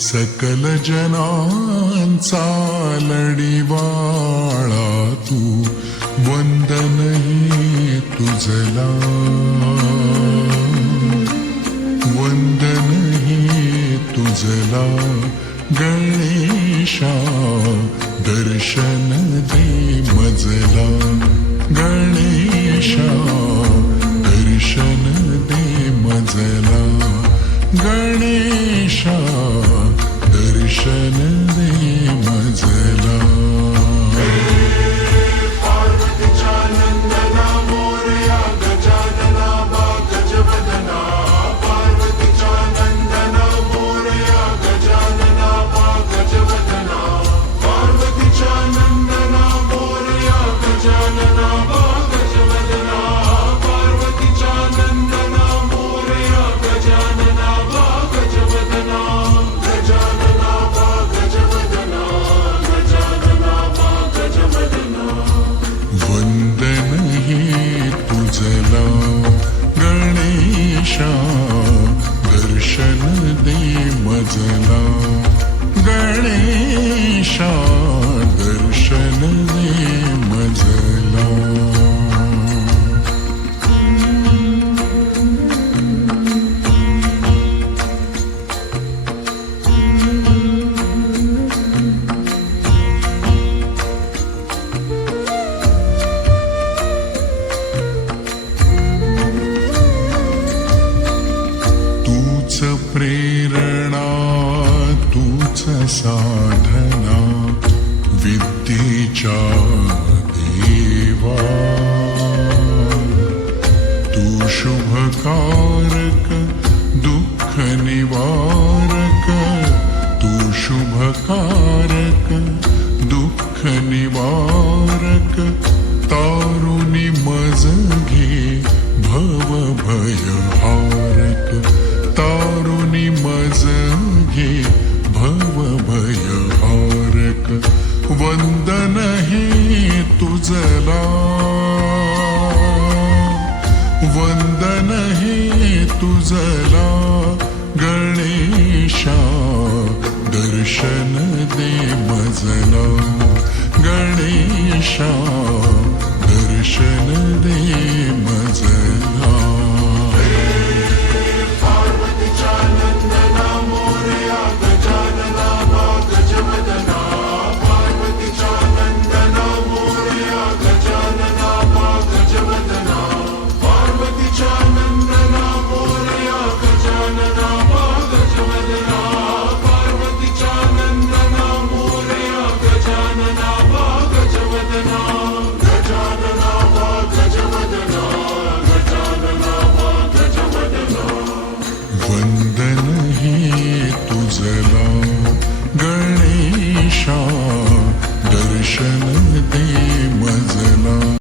सकल जनांचा लढीवाळा तू, वंदन हे तुझला, वंदन हे तुझला गणेशा, दर्शन दे मजला गणेशा, दर्शन दे मजला गणेशा, दर्शन दे मजला. गणेशा, दर्शन दे मजला गणेशा, दर्शन दे मजला. प्रेरणा तूच साधना, विद्येच्या देवा तू शुभकारक, दुःख निवारक, तू शुभकारक, दुःख निवारक, तारुणी मज घे भव भयहारक, तारुणी मज घे भव भयहारक, वंदन हे तुझला, वंदन हे तुझला गणेशा, दर्शन दे मजला गणेशा, दर्शन दे मजला. वंदन हे तुझला गणेशा, दर्शन दे